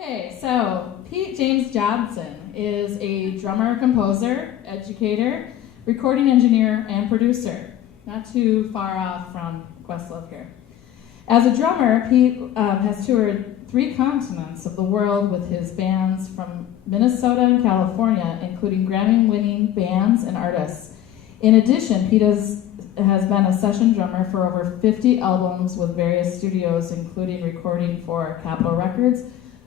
Okay, so Pete James Johnson is a drummer, composer, educator, recording engineer, and producer. Not too far off from Questlove here. As a drummer, Pete has toured 3 continents of the world with his bands from Minnesota and California, including Grammy-winning bands and artists. In addition, Pete has been a session drummer for over 50 albums with various studios, including recording for Capitol Records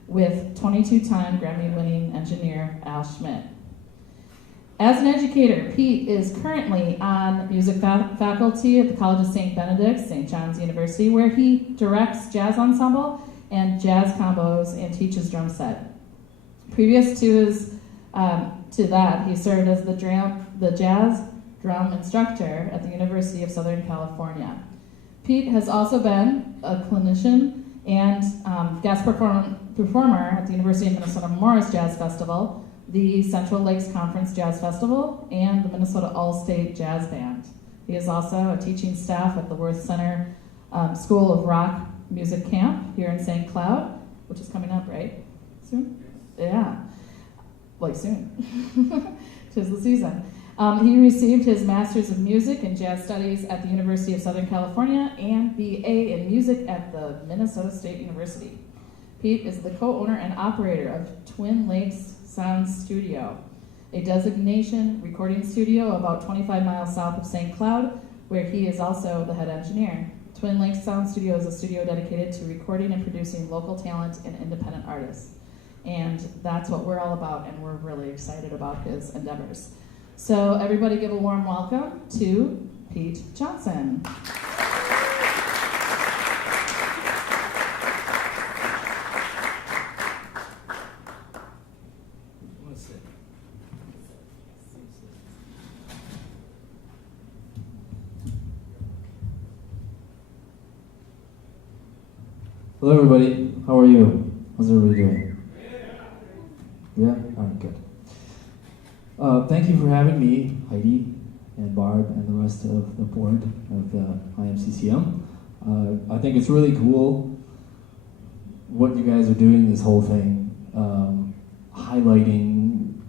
with 22-time Grammy-winning engineer Al Schmidt. As an educator, Pete is currently on music faculty at the College of St. Benedict, St. John's University, where he directs jazz ensemble and jazz combos and teaches drum set. Previous to that, he served as the jazz drum instructor at the University of Southern California. Pete has also been a clinician and guest performer at the University of Minnesota Morris Jazz Festival, the Central Lakes Conference Jazz Festival, and the Minnesota All-State Jazz Band. He is also a teaching staff at the Worth Center School of Rock Music Camp here in St. Cloud, which is coming up, right? Soon? Yeah. Like soon. 'Tis the season. He received his Master's of Music and Jazz Studies at the University of Southern California and BA in Music at the Minnesota State University. Pete is the co-owner and operator of Twin Lakes Sound Studio, a designation recording studio about 25 miles south of St. Cloud, where he is also the head engineer. Twin Lakes Sound Studio is a studio dedicated to recording and producing local talent and independent artists. And that's what we're all about, and we're really excited about his endeavors. So everybody give a warm welcome to Pete Johnson. Hello everybody, how are you? How's everybody doing? Yeah? Alright, good. Thank you for having me, Heidi and Barb and the rest of the board of the IMCCM. I think it's really cool what you guys are doing, this whole thing, highlighting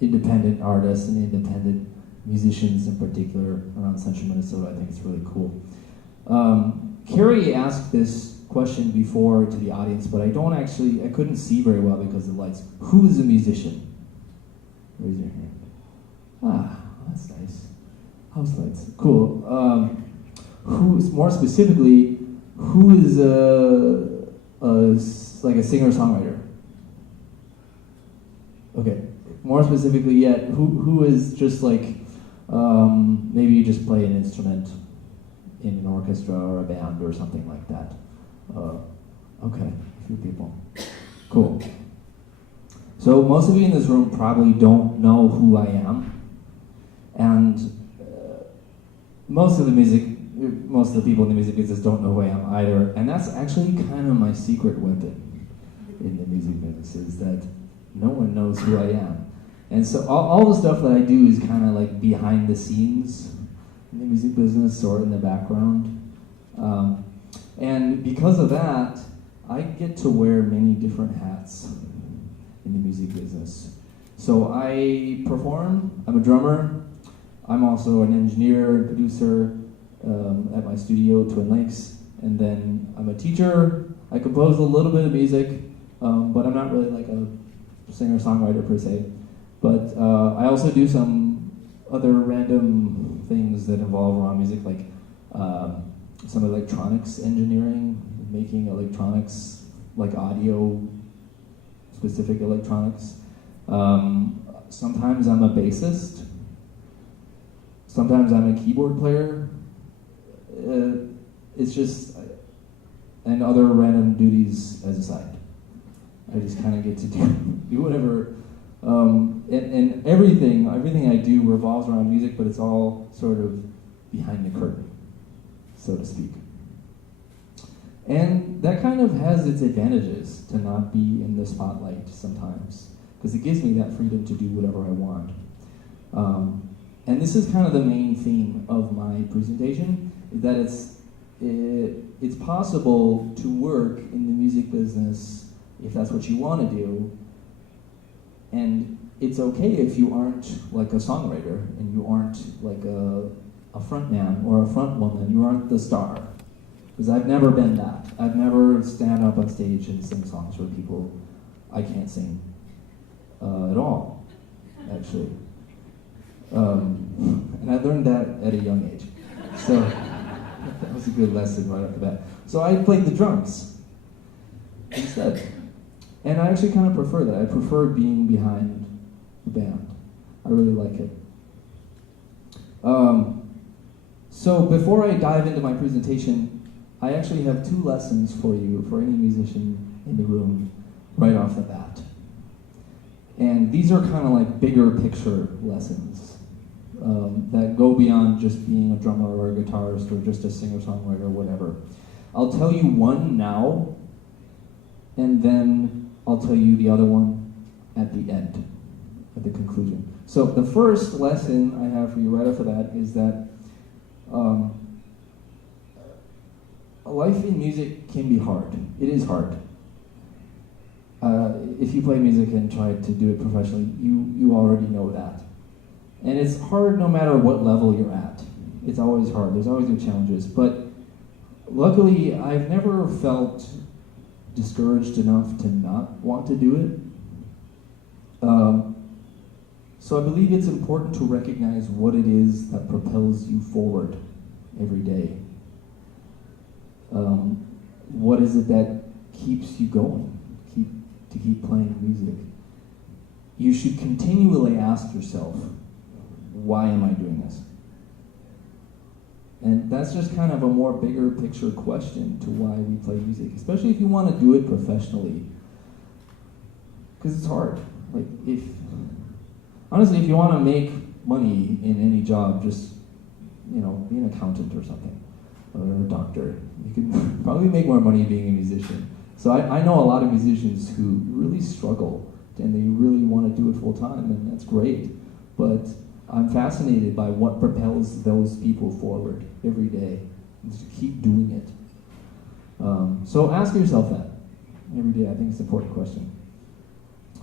independent artists and independent musicians in particular around central Minnesota. I think it's really cool. Carrie asked this question before to the audience, but I couldn't see very well because of the lights. Who is a musician? Raise your hand. That's nice. House lights, cool. More specifically, who is like a singer-songwriter? Okay, more specifically yet, who is just like, maybe you just play an instrument in an orchestra or a band or something like that. Okay, a few people. Cool. So most of you in this room probably don't know who I am, and most of the people in the music business don't know who I am either, and that's actually kind of my secret weapon in the music business, is that no one knows who I am. And so all the stuff that I do is kind of like behind the scenes in the music business or in the background. And because of that, I get to wear many different hats in the music business. So I perform, I'm a drummer, I'm also an engineer and producer at my studio, Twin Lakes, and then I'm a teacher. I compose a little bit of music, but I'm not really like a singer-songwriter per se. But I also do some other random things that involve around music, like some electronics engineering, making electronics, like audio, specific electronics. Sometimes I'm a bassist. Sometimes I'm a keyboard player. It's just, and other random duties as a side. I just kind of get to do whatever. And everything I do revolves around music, but it's all sort of behind the curtain, so to speak. And that kind of has its advantages to not be in the spotlight sometimes, because it gives me that freedom to do whatever I want. And this is kind of the main theme of my presentation, is that it's possible to work in the music business if that's what you want to do. And it's okay if you aren't like a songwriter and you aren't like a front man or a front woman. You aren't the star. Because I've never been that. I've never stand up on stage and sing songs for people. I can't sing at all, actually. And I learned that at a young age. So that was a good lesson right off the bat. So I played the drums instead. And I actually kind of prefer that. I prefer being behind the band. I really like it. So before I dive into my presentation, I actually have 2 lessons for you, for any musician in the room, right off the bat. And these are kind of like bigger picture lessons that go beyond just being a drummer or a guitarist or just a singer-songwriter or whatever. I'll tell you one now, and then I'll tell you the other one at the end, at the conclusion. So the first lesson I have for you right off the bat is that life in music can be hard. It is hard. If you play music and try to do it professionally, you already know that. And it's hard no matter what level you're at. It's always hard. There's always new challenges. But luckily, I've never felt discouraged enough to not want to do it. So I believe it's important to recognize what it is that propels you forward every day. What is it that keeps you going, to keep playing music? You should continually ask yourself, why am I doing this? And that's just kind of a more bigger picture question to why we play music, especially if you want to do it professionally. Because it's hard. Like, honestly, if you want to make money in any job, just, be an accountant or something, or a doctor. You can probably make more money being a musician. So I know a lot of musicians who really struggle, and they really want to do it full time, and that's great. But I'm fascinated by what propels those people forward every day, just to keep doing it. So ask yourself that every day. I think it's an important question.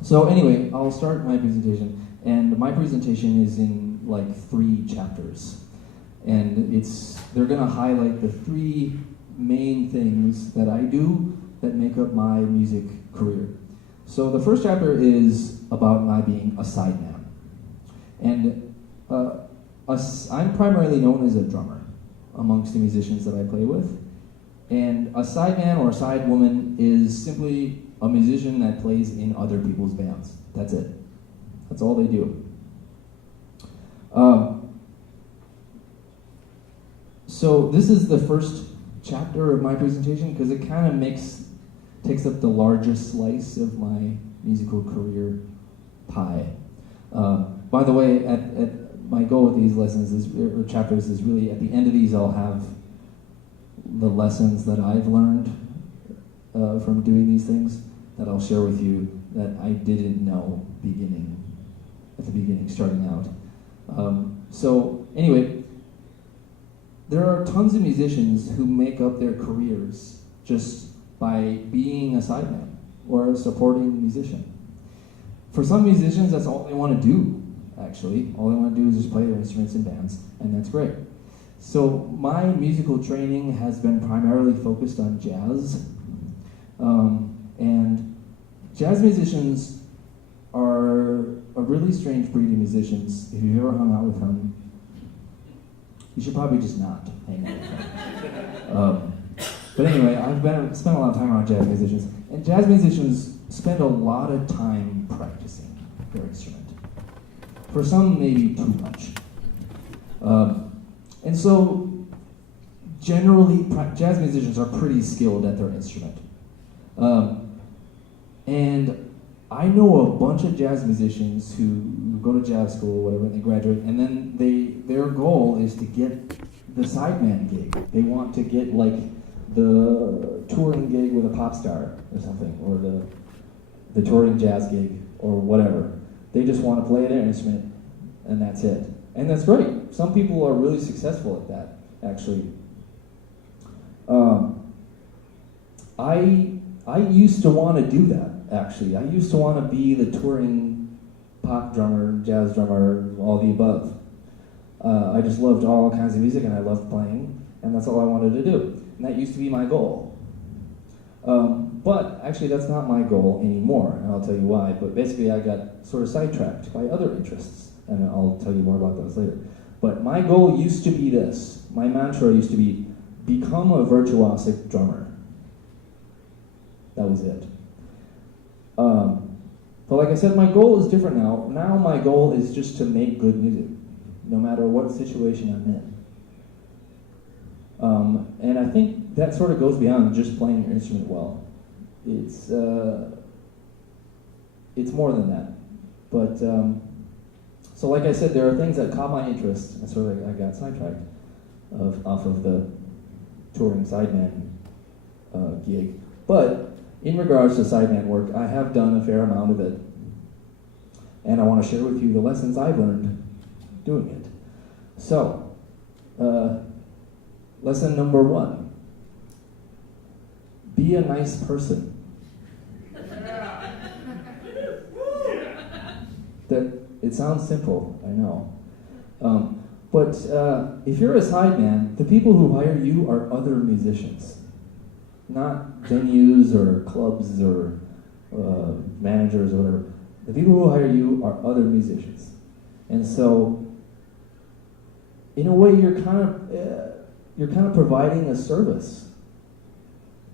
So anyway, I'll start my presentation, and my presentation is in like 3 chapters. And they're going to highlight the 3 main things that I do that make up my music career. So the first chapter is about my being a sideman. And I'm primarily known as a drummer amongst the musicians that I play with. And a sideman or a sidewoman is simply a musician that plays in other people's bands. That's it. That's all they do. So this is the first chapter of my presentation because it kind of takes up the largest slice of my musical career pie. By the way, my goal with these lessons or chapters is really at the end of these I'll have the lessons that I've learned from doing these things that I'll share with you that I didn't know at the beginning, starting out. So anyway, there are tons of musicians who make up their careers just by being a sideman or a supporting musician. For some musicians, that's all they want to do, actually. All they want to do is just play their instruments in bands, and that's great. So my musical training has been primarily focused on jazz. And jazz musicians are a really strange breed of musicians. If you've ever hung out with them, you should probably just not hang out with them. But anyway, I've spent a lot of time around jazz musicians, and jazz musicians spend a lot of time practicing their instrument. For some, maybe too much. And so, generally, jazz musicians are pretty skilled at their instrument. And I know a bunch of jazz musicians who go to jazz school or whatever, and they graduate, and then their goal is to get the sideman gig. They want to get like the touring gig with a pop star or something, or the touring jazz gig or whatever. They just want to play their instrument, and that's it. And that's great. Some people are really successful at that, actually. I used to want to do that, actually. I used to want to be the touring pop drummer, jazz drummer, all the above. I just loved all kinds of music and I loved playing, and that's all I wanted to do. And that used to be my goal. But actually, that's not my goal anymore, and I'll tell you why. But basically, I got sort of sidetracked by other interests, and I'll tell you more about those later. But my goal used to be this. My mantra used to be, become a virtuosic drummer. That was it. But like I said, my goal is different now. Now my goal is just to make good music, no matter what situation I'm in. And I think that sort of goes beyond just playing your instrument well. It's more than that. But so like I said, there are things that caught my interest, and sort of I got sidetracked off of the touring sideman gig. But in regards to sideman work, I have done a fair amount of it, and I want to share with you the lessons I've learned doing it. So, lesson number 1: be a nice person. That it sounds simple, I know. But if you're a sideman, the people who hire you are other musicians, not venues or clubs or managers or whatever. The people who hire you are other musicians. And so, in a way, you're kind of providing a service,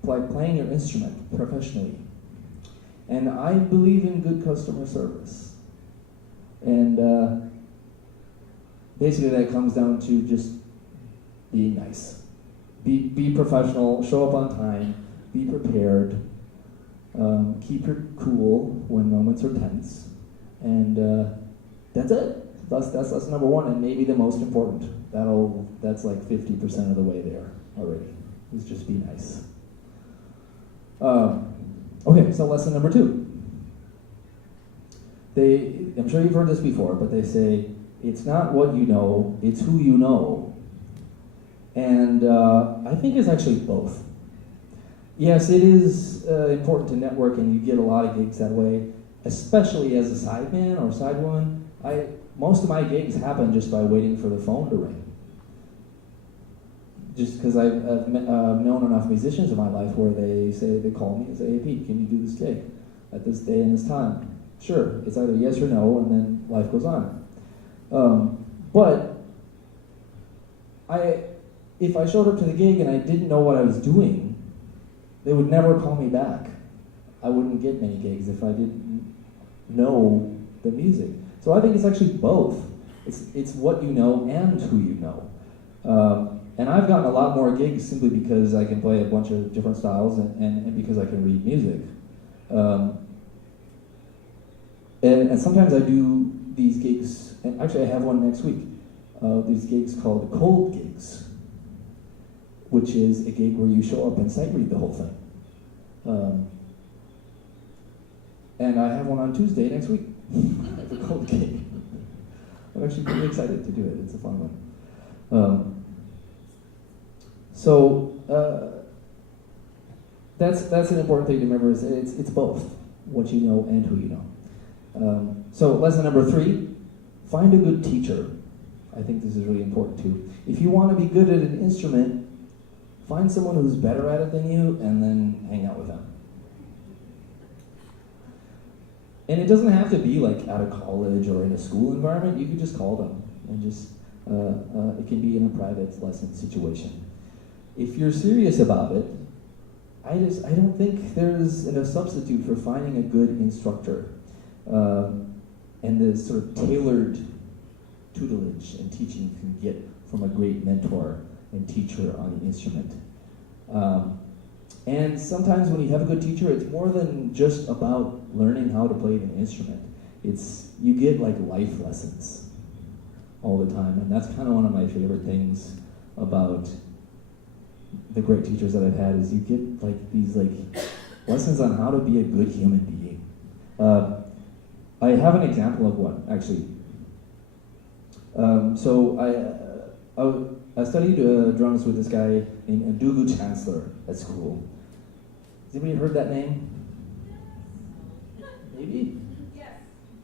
like playing your instrument professionally. And I believe in good customer service. And basically that comes down to just being nice. Be professional, show up on time, be prepared, keep your cool when moments are tense, and that's it. That's lesson number 1, and maybe the most important. That's like 50% of the way there already. Is just be nice. Okay, so lesson number 2. I'm sure you've heard this before, but they say, it's not what you know, it's who you know. And I think it's actually both. Yes, it is important to network, and you get a lot of gigs that way, especially as a sideman or sidewoman. Most of my gigs happen just by waiting for the phone to ring. Just because I've known enough musicians in my life where they call me and say, hey Pete, can you do this gig at this day and this time? Sure, it's either yes or no, and then life goes on. But if I showed up to the gig and I didn't know what I was doing, they would never call me back. I wouldn't get many gigs if I didn't know the music. So I think it's actually both. It's what you know and who you know. And I've gotten a lot more gigs simply because I can play a bunch of different styles and because I can read music. And sometimes I do these gigs, and actually I have one next week, these gigs called cold gigs, which is a gig where you show up and sight read the whole thing. And I have one on Tuesday next week, the cold gig. I'm actually really excited to do it, it's a fun one. So that's an important thing to remember, is it's both what you know and who you know. So lesson number 3, find a good teacher. I think this is really important too. If you want to be good at an instrument, find someone who's better at it than you and then hang out with them. And it doesn't have to be like at a college or in a school environment. You could just call them and just, it can be in a private lesson situation. If you're serious about it, I don't think there's a substitute for finding a good instructor. And the sort of tailored tutelage and teaching you can get from a great mentor and teacher on the instrument. And sometimes when you have a good teacher, it's more than just about learning how to play an instrument. You get like life lessons all the time, and that's kind of one of my favorite things about the great teachers that I've had, is you get like these like lessons on how to be a good human being. I have an example of one, actually. So I studied drums with this guy named Ndugu Chancellor at school. Has anybody heard that name? Maybe? Yes.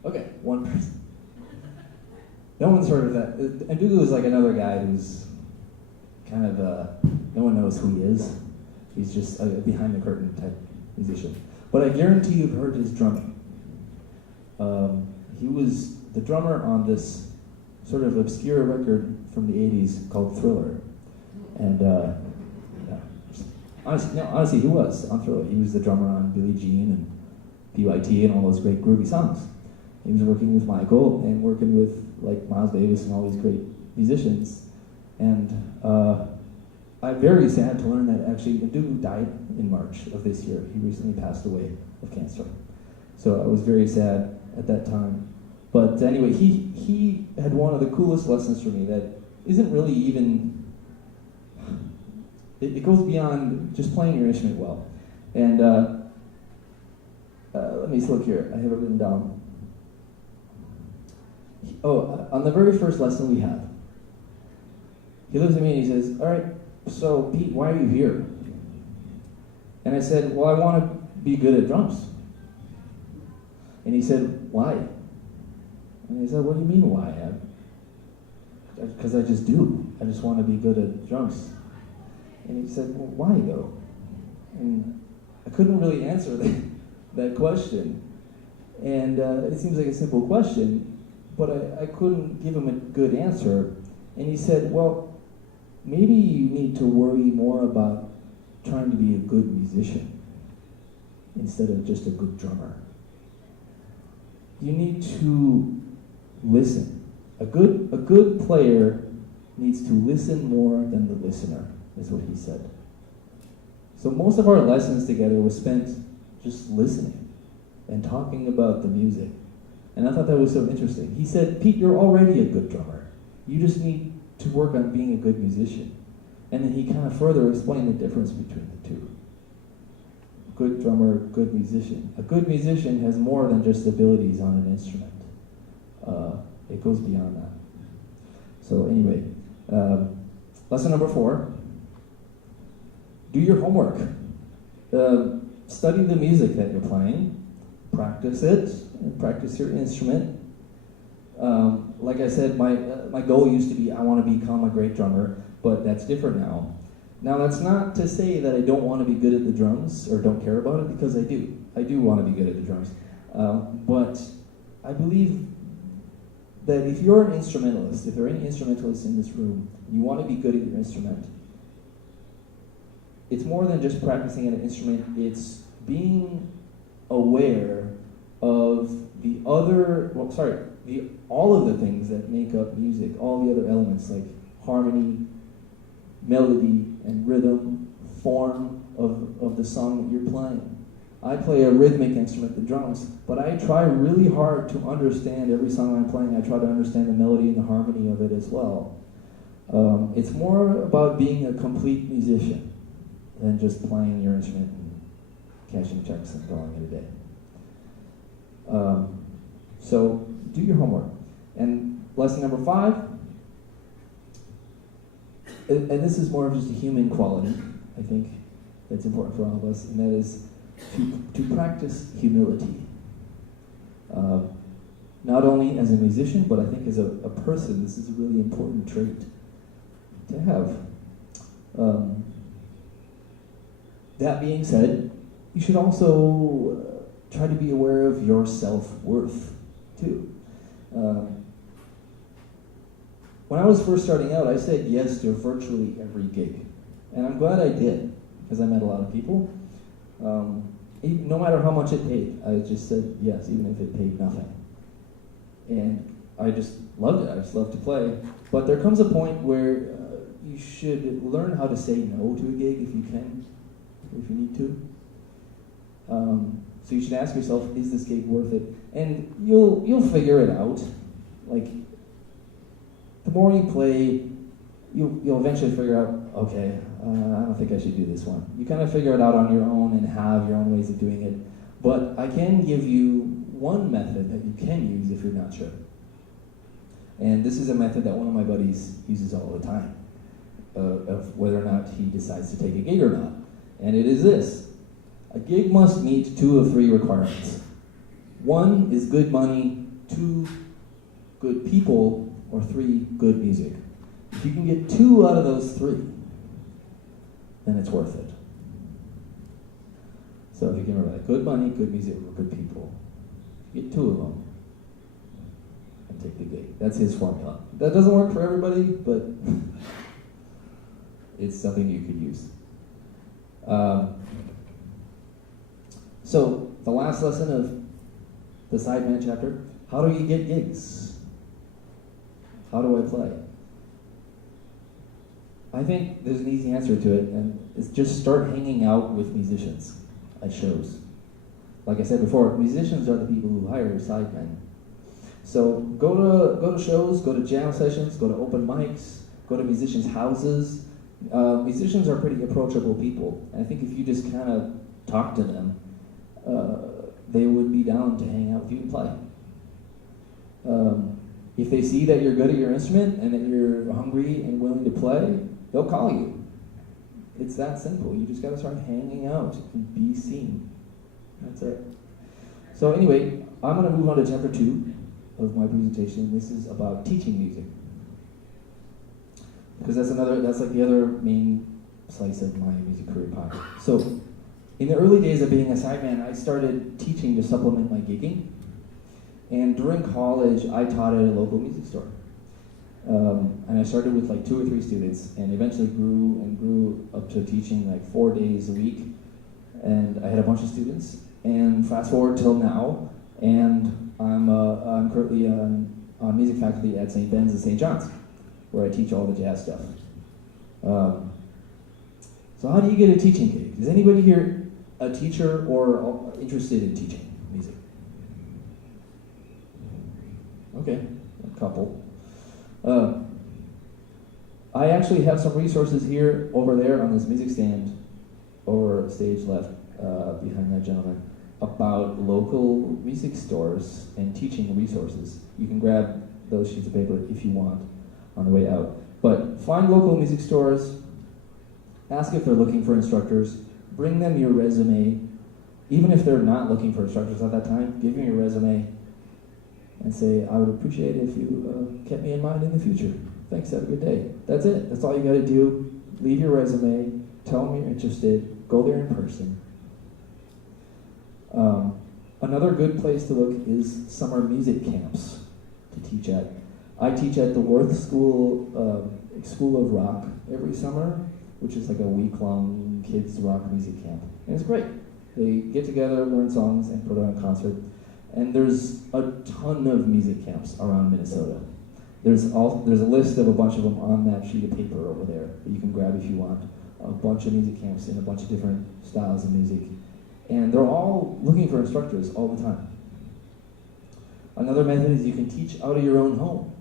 Okay, one person. No one's heard of that. Ndugu is like another guy who's kind of, no one knows who he is. He's just a behind the curtain type musician. But I guarantee you've heard his drumming. He was the drummer on this sort of obscure record from the 80s called Thriller. And yeah. Honestly, he was on Thriller. He was the drummer on Billie Jean and PYT and all those great groovy songs. He was working with Michael and working with like Miles Davis and all these great musicians. And I'm very sad to learn that actually Ndugu died in March of this year. He recently passed away of cancer. So I was very sad at that time. But anyway, he had one of the coolest lessons for me that isn't really even, it goes beyond just playing your instrument well. And let me look here, I have it written down. On the very first lesson we had, he looks at me and he says, all right, so Pete, why are you here? And I said, well, I want to be good at drums. And he said, why? And I said, what do you mean why? Because I just do. I just want to be good at drums. And he said, well, why though? And I couldn't really answer that question. And it seems like a simple question, but I couldn't give him a good answer. And he said, well, maybe you need to worry more about trying to be a good musician instead of just a good drummer. You need to listen. A good player needs to listen more than the listener, is what he said. So most of our lessons together was spent just listening and talking about the music. And I thought that was so interesting. He said, Pete, you're already a good drummer. You just need to work on being a good musician. And then he kind of further explained the difference between the two. Good drummer, good musician. A good musician has more than just abilities on an instrument. It goes beyond that. So anyway, lesson number 4, do your homework. Study the music that you're playing, practice it, and practice your instrument. Like I said, my goal used to be I want to become a great drummer, but that's different now. Now that's not to say that I don't want to be good at the drums or don't care about it, because I do. I do want to be good at the drums. But I believe that if you're an instrumentalist, if there are any instrumentalists in this room, you want to be good at your instrument, it's more than just practicing an instrument, it's being aware of all of the things that make up music, all the other elements like harmony, melody, and rhythm, form of the song that you're playing. I play a rhythmic instrument, the drums, but I try really hard to understand every song I'm playing. I try to understand the melody and the harmony of it as well. It's more about being a complete musician than just playing your instrument and cashing checks and calling it a day. So do your homework. And lesson number 5, and this is more of just a human quality, I think, that's important for all of us, and that is to practice humility. Not only as a musician, but I think as a person, this is a really important trait to have. That being said, you should also try to be aware of your self-worth, too. When I was first starting out, I said yes to virtually every gig. And I'm glad I did, because I met a lot of people. No matter how much it paid, I just said yes, even if it paid nothing. And I just loved it. I just loved to play. But there comes a point where you should learn how to say no to a gig if you can, if you need to. So you should ask yourself, is this gig worth it? And you'll figure it out. Like, the more you play, you'll eventually figure out, okay, I don't think I should do this one. You kind of figure it out on your own and have your own ways of doing it. But I can give you one method that you can use if you're not sure. And this is a method that one of my buddies uses all the time, of whether or not he decides to take a gig or not. And it is this. A gig must meet 2 of 3 requirements. 1 is good money, 2 good people, or 3 good music. If you can get 2 out of those 3, then it's worth it. So if you can remember that, good money, good music, or good people, get 2 of them and take the gig. That's his formula. That doesn't work for everybody, but it's something you could use. So the last lesson of the Sideman chapter, how do you get gigs? How do I play? I think there's an easy answer to it, and it's just start hanging out with musicians at shows. Like I said before, musicians are the people who hire sidemen. So go to shows, go to jam sessions, go to open mics, go to musicians' houses. Musicians are pretty approachable people, and I think if you just kind of talk to them, they would be down to hang out with you and play. If they see that you're good at your instrument and that you're hungry and willing to play, they'll call you. It's that simple. You just got to start hanging out and be seen. That's it. So anyway, I'm going to move on to chapter 2 of my presentation. This is about teaching music, because that's like the other main slice of my music career pie. So in the early days of being a sideman, I started teaching to supplement my gigging. And during college, I taught at a local music store. And I started with like 2 or 3 students, and eventually grew up to teaching like 4 days a week. And I had a bunch of students. And fast forward till now, and I'm currently on music faculty at St. Ben's and St. John's, where I teach all the jazz stuff. So how do you get a teaching gig? Is anybody here a teacher or interested in teaching music? Okay, a couple. I actually have some resources here, over there on this music stand, over stage left, behind that gentleman, about local music stores and teaching resources. You can grab those sheets of paper if you want on the way out. But find local music stores, ask if they're looking for instructors, bring them your resume. Even if they're not looking for instructors at that time, give them your resume and say, I would appreciate it if you kept me in mind in the future. Thanks, have a good day. That's it. That's all you got to do. Leave your resume, tell them you're interested, go there in person. Another good place to look is summer music camps to teach at. I teach at the Worth School of Rock every summer, which is like a week-long kids rock music camp. And it's great. They get together, learn songs, and put on a concert. And there's a ton of music camps around Minnesota. There's a list of a bunch of them on that sheet of paper over there that you can grab if you want. A bunch of music camps in a bunch of different styles of music. And they're all looking for instructors all the time. Another method is you can teach out of your own home.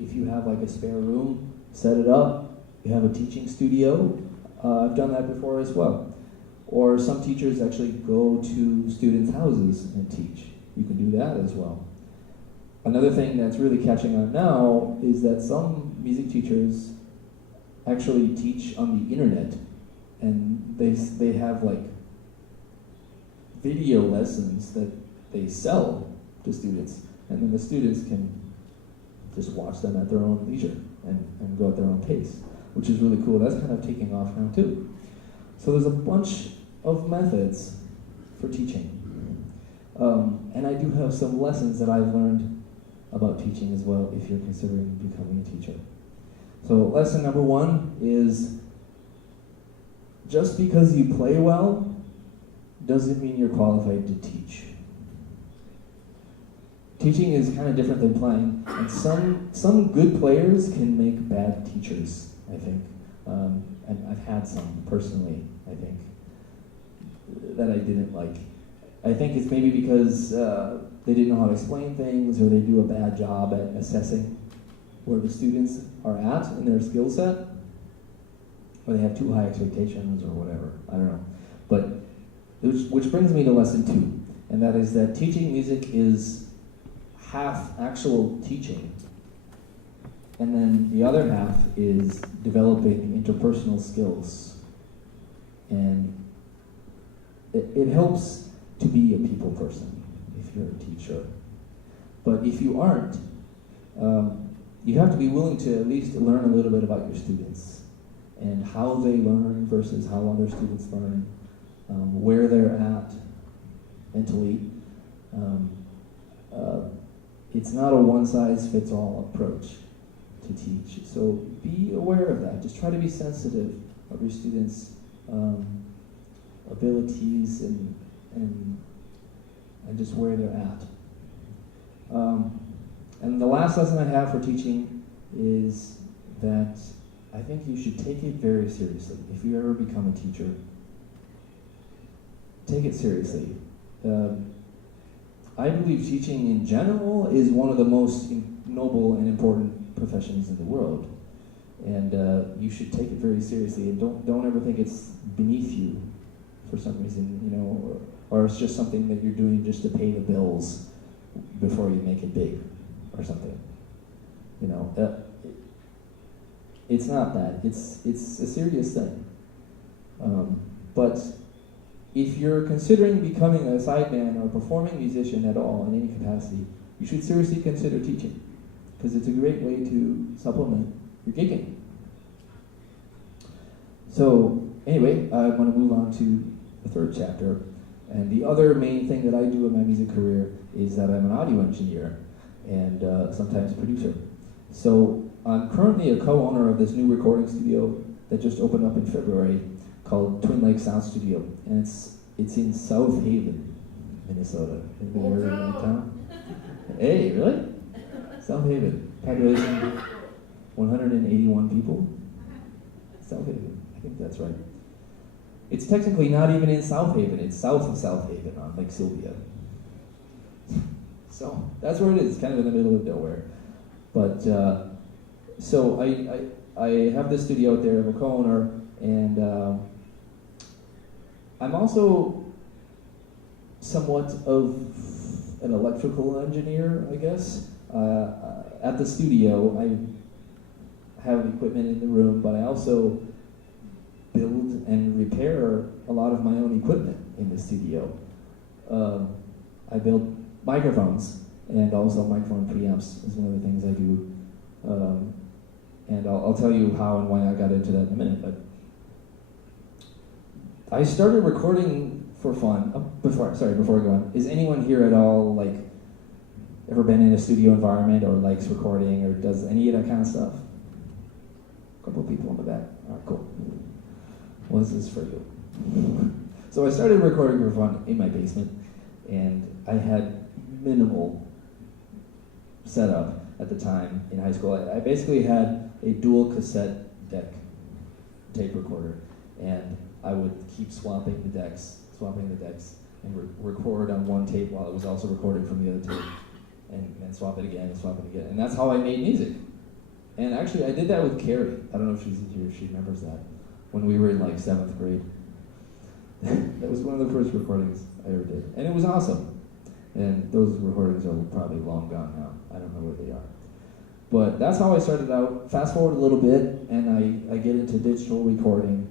If you have like a spare room, set it up. You have a teaching studio. I've done that before as well. Or some teachers actually go to students' houses and teach. You can do that as well. Another thing that's really catching on now is that some music teachers actually teach on the internet, and they have like video lessons that they sell to students, and then the students can just watch them at their own leisure and go at their own pace, which is really cool. That's kind of taking off now too. So there's a bunch of methods for teaching. And I do have some lessons that I've learned about teaching as well if you're considering becoming a teacher. So lesson number 1 is, just because you play well doesn't mean you're qualified to teach. Teaching is kind of different than playing, and some good players can make bad teachers, I think. And I've had some personally, I think, that I didn't like. I think it's maybe because they didn't know how to explain things, or they do a bad job at assessing where the students are at in their skill set, or they have too high expectations or whatever. I don't know. But which brings me to lesson 2, and that is that teaching music is half actual teaching, and then the other half is developing interpersonal skills and it helps to be a people person if you're a teacher. But if you aren't, you have to be willing to at least learn a little bit about your students and how they learn versus how other students learn, where they're at mentally. It's not a one-size-fits-all approach to teach. So be aware of that. Just try to be sensitive of your students' abilities and just where they're at. And the last lesson I have for teaching is that I think you should take it very seriously. If you ever become a teacher, take it seriously. I believe teaching in general is one of the most noble and important professions in the world. And you should take it very seriously, and don't ever think it's beneath you for some reason, or it's just something that you're doing just to pay the bills before you make it big or something. It's not that. It's a serious thing. But if you're considering becoming a sideman or performing musician at all in any capacity, you should seriously consider teaching, because it's a great way to supplement your gigging. So anyway, I want to move on to the third chapter. And the other main thing that I do in my music career is that I'm an audio engineer and sometimes producer. So I'm currently a co-owner of this new recording studio that just opened up in February called Twin Lake Sound Studio, and it's in South Haven, Minnesota. Anybody heard of that town? Hey, really? South Haven. Population 181 people. South Haven. I think that's right. It's technically not even in South Haven. It's south of South Haven on Lake Sylvia. So that's where it is. It's kind of in the middle of nowhere. But so I have this studio out there. I'm a co-owner, and I'm also somewhat of an electrical engineer, I guess. At the studio, I have equipment in the room, but I also build and repair a lot of my own equipment in the studio. I build microphones, and also microphone preamps is one of the things I do. And I'll tell you how and why I got into that in a minute. But I started recording for fun. Before I go on, is anyone here at all ever been in a studio environment or likes recording or does any of that kind of stuff? A couple of people in the back. All right, cool. Well, this is for you. So I started recording for fun in my basement, and I had minimal setup at the time in high school. I basically had a dual cassette deck tape recorder, and I would keep swapping the decks, and record on one tape while it was also recorded from the other tape, and swap it again, and swap it again. And that's how I made music. And actually, I did that with Carrie. I don't know if she's here, if she remembers that, when we were in 7th grade. That was one of the first recordings I ever did. And it was awesome. And those recordings are probably long gone now. I don't know where they are. But that's how I started out. Fast forward a little bit, and I get into digital recording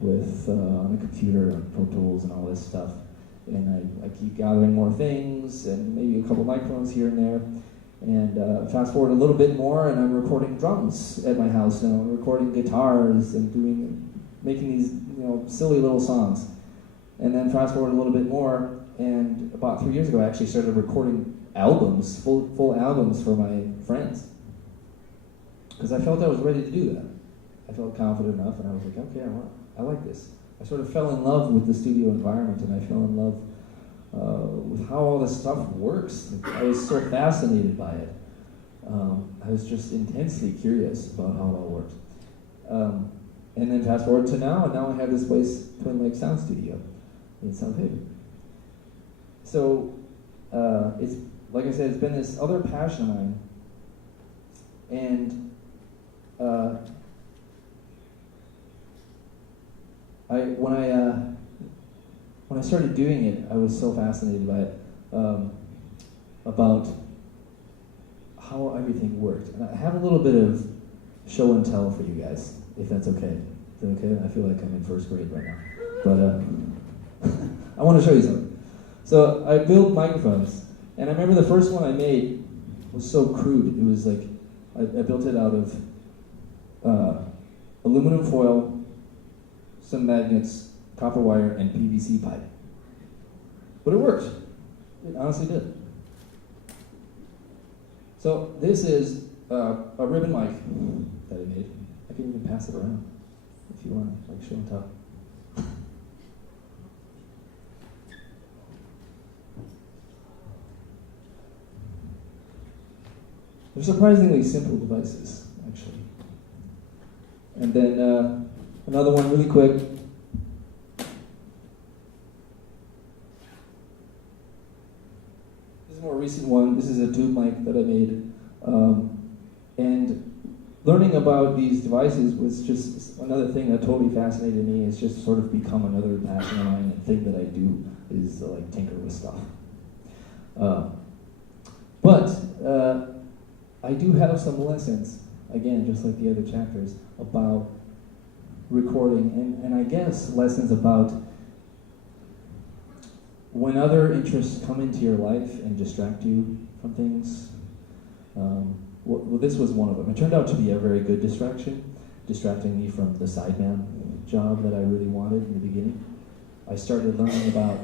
with on a computer and Pro Tools and all this stuff. And I keep gathering more things, and maybe a couple microphones here and there. And fast forward a little bit more, and I'm recording drums at my house now. I'm recording guitars and making these silly little songs. And then fast forward a little bit more, and about 3 years ago, I actually started recording albums, full albums for my friends, because I felt I was ready to do that. I felt confident enough, and I was like, okay, I like this. I sort of fell in love with the studio environment, and I fell in love with how all this stuff works. I was so fascinated by it. I was just intensely curious about how it all works. And then fast forward to now, and now I have this place, Twin Lake Sound Studio in South Haven. So it's, like I said, it's been this other passion of mine. And when I started doing it, I was so fascinated by it, about how everything worked. And I have a little bit of show and tell for you guys, if that's okay. Is that okay? I feel like I'm in first grade right now. But I want to show you something. So I built microphones, and I remember the first one I made was so crude. It was like, I built it out of aluminum foil, some magnets, copper wire, and PVC pipe. But it worked. It honestly did. So this is a ribbon mic that I made. I can even pass it around if you want to, like, show and tell. They're surprisingly simple devices, actually. And then another one really quick. This is a more recent one. This is a tube mic that I made. And learning about these devices was just another thing that totally fascinated me. It's just sort of become another passion of mine. And thing that I do is like tinker with stuff. But I do have some lessons, again, just like the other chapters, about recording, and I guess lessons about when other interests come into your life and distract you from things. Well, this was one of them. It turned out to be a very good distraction, distracting me from the sideman job that I really wanted in the beginning. I started learning about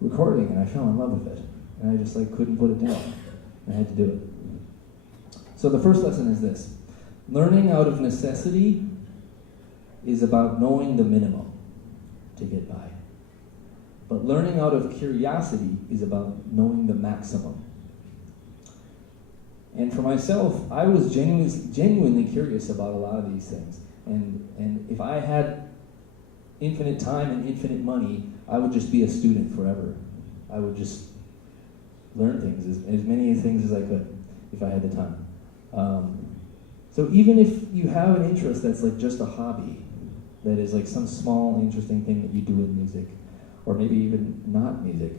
recording, and I fell in love with it, and I just couldn't put it down. I had to do it. So the first lesson is this. Learning out of necessity is about knowing the minimum to get by. But learning out of curiosity is about knowing the maximum. And for myself, I was genuinely curious about a lot of these things. And if I had infinite time and infinite money, I would just be a student forever. I would just learn things, as many things as I could, if I had the time. So even if you have an interest that's like just a hobby, that is like some small interesting thing that you do in music, or maybe even not music,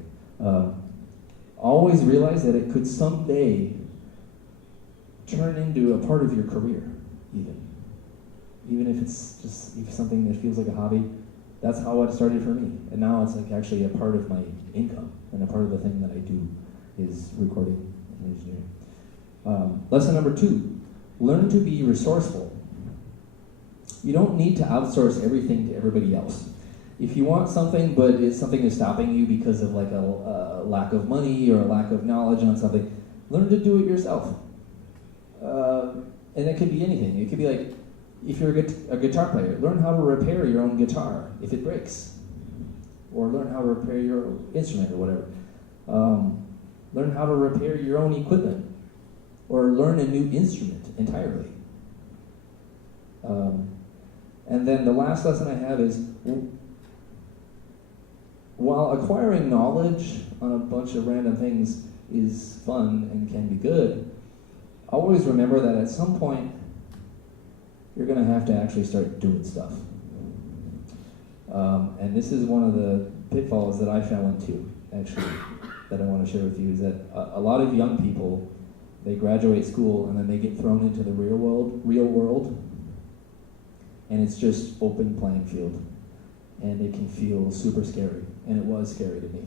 always realize that it could someday turn into a part of your career, even if it's just something that feels like a hobby. That's how it started for me, and now it's like actually a part of my income, and a part of the thing that I do is recording and engineering. Lesson number 2, learn to be resourceful. You don't need to outsource everything to everybody else. If you want something, but it's something that's stopping you because of like a lack of money or a lack of knowledge on something, learn to do it yourself. And it could be anything. It could be like, if you're a guitar player, learn how to repair your own guitar if it breaks. Or learn how to repair your instrument or whatever. Learn how to repair your own equipment. Or learn a new instrument entirely. And then the last lesson I have is, while acquiring knowledge on a bunch of random things is fun and can be good, always remember that at some point, you're going to have to actually start doing stuff. And this is one of the pitfalls that I fell into, actually, that I want to share with you, is that a lot of young people, they graduate school and then they get thrown into the real world, and it's just open playing field. And it can feel super scary, and it was scary to me.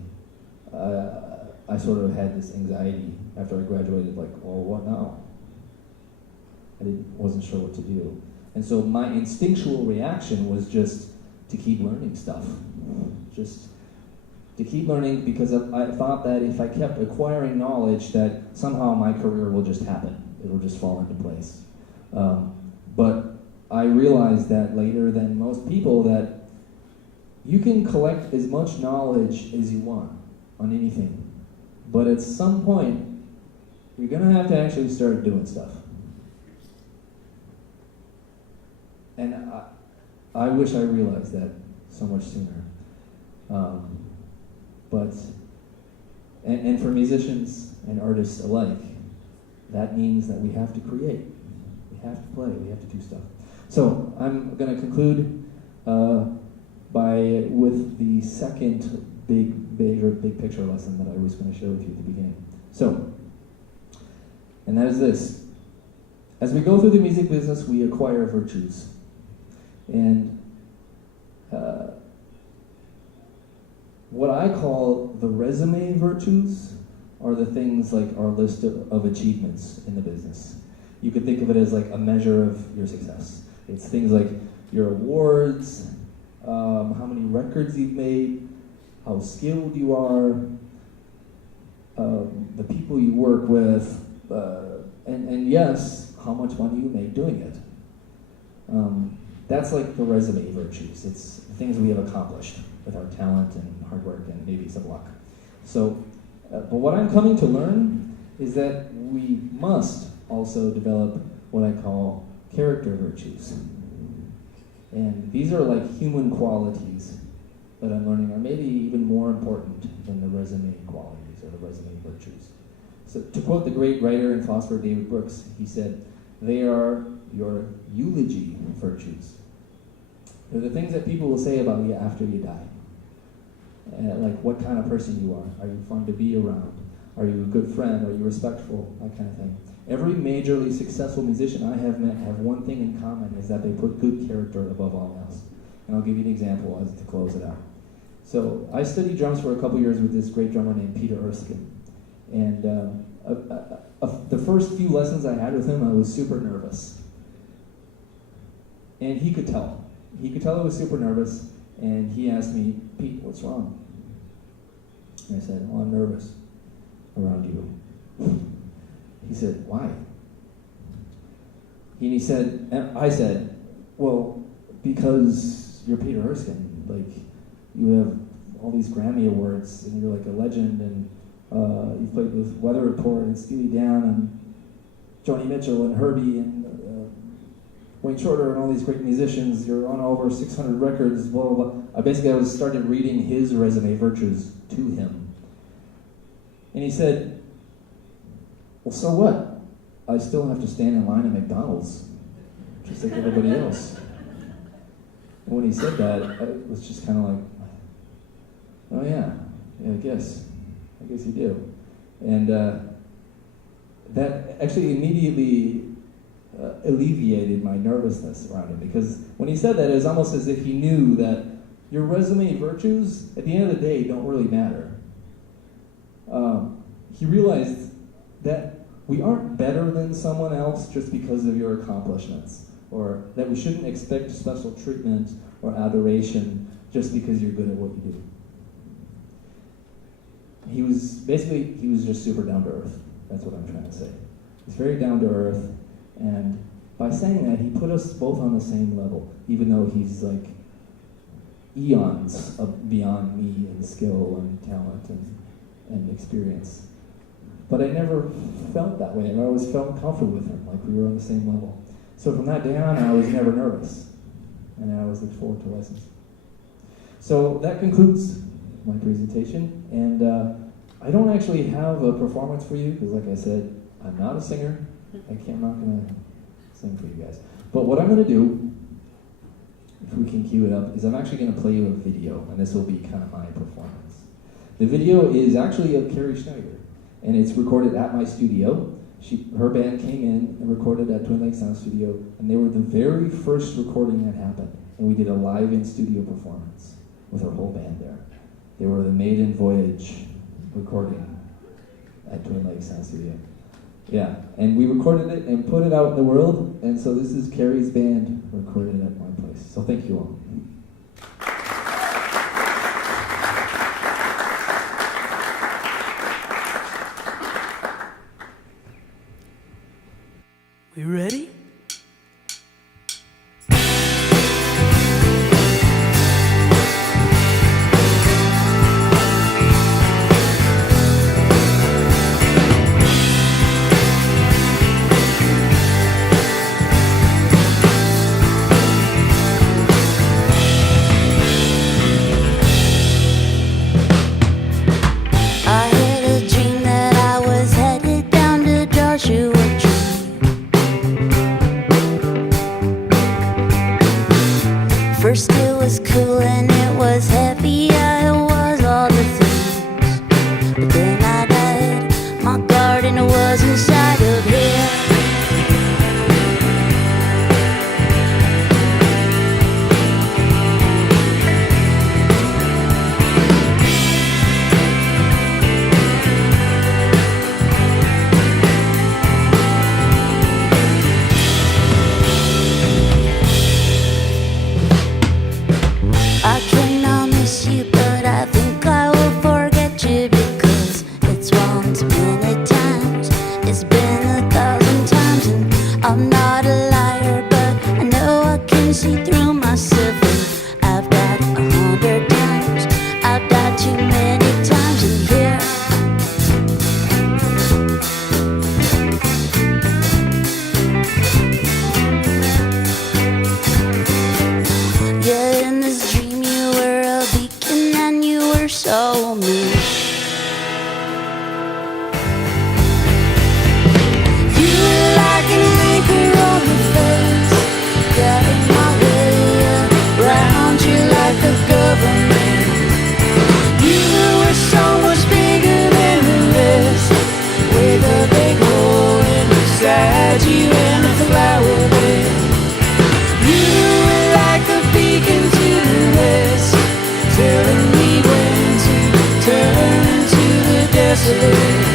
I sort of had this anxiety after I graduated, like, well, what now? I wasn't sure what to do. And so my instinctual reaction was just to keep learning stuff. Just to keep learning, because I thought that if I kept acquiring knowledge, that somehow my career will just happen. It'll just fall into place. But I realized that later than most people that you can collect as much knowledge as you want on anything. But at some point, you're going to have to actually start doing stuff. And I wish I realized that so much sooner. But for musicians and artists alike, that means that we have to create. We have to play. We have to do stuff. So I'm going to conclude with the second big picture lesson that I was going to share with you at the beginning. So, and that is this. As we go through the music business, we acquire virtues. And what I call the resume virtues are the things like our list of achievements in the business. You could think of it as like a measure of your success. It's things like your awards, how many records you've made, how skilled you are, the people you work with, and yes, how much money you make doing it. That's like the resume virtues. It's the things we have accomplished with our talent and hard work and maybe some luck. So, but what I'm coming to learn is that we must also develop what I call character virtues. And these are like human qualities that I'm learning are maybe even more important than the resume qualities or the resume virtues. So to quote the great writer and philosopher David Brooks, he said, "They are your eulogy virtues." They're the things that people will say about you after you die. Like what kind of person you are. Are you fun to be around? Are you a good friend? Are you respectful? That kind of thing. Every majorly successful musician I have met have one thing in common, is that they put good character above all else. And I'll give you an example as to close it out. So I studied drums for a couple years with this great drummer named Peter Erskine. And the first few lessons I had with him, I was super nervous. And he could tell. He could tell I was super nervous, and he asked me, "Pete, what's wrong?" And I said, "Well, I'm nervous around you." He said, "Why?" And I said, "Well, because you're Peter Erskine. Like, you have all these Grammy awards, and you're like a legend, and you've played with Weather Report and Steely Dan and Joni Mitchell and Herbie and Wayne Shorter and all these great musicians. You're on over 600 records, blah, blah, blah." I started reading his resume virtues to him. And he said, "Well, so what? I still have to stand in line at McDonald's, just like everybody else." And when he said that, I was just kind of like, "Oh yeah, I guess you do." And that actually immediately alleviated my nervousness around it, because when he said that, it was almost as if he knew that your resume virtues, at the end of the day, don't really matter. He realized that we aren't better than someone else just because of your accomplishments, or that we shouldn't expect special treatment or adoration just because you're good at what you do. He was just super down to earth. That's what I'm trying to say. He's very down to earth, and by saying that, he put us both on the same level, even though he's like eons beyond me in skill and talent and experience. But I never felt that way. I always felt comfortable with him, like we were on the same level. So from that day on, I was never nervous, and I always looked forward to lessons. So that concludes my presentation, and I don't actually have a performance for you, because like I said, I'm not a singer. I'm not going to sing for you guys. But what I'm going to do, if we can cue it up, is I'm actually going to play you a video, and this will be kind of my performance. The video is actually of Carrie Schneider, and it's recorded at my studio. Her band came in and recorded at Twin Lakes Sound Studio, and they were the very first recording that happened. And we did a live in-studio performance with our whole band there. They were the maiden voyage recording at Twin Lakes Sound Studio. Yeah, and we recorded it and put it out in the world, and so this is Carrie's band recorded at my place. So thank you all. We ready? I had a dream that I was headed down to Joshua Tree. believe.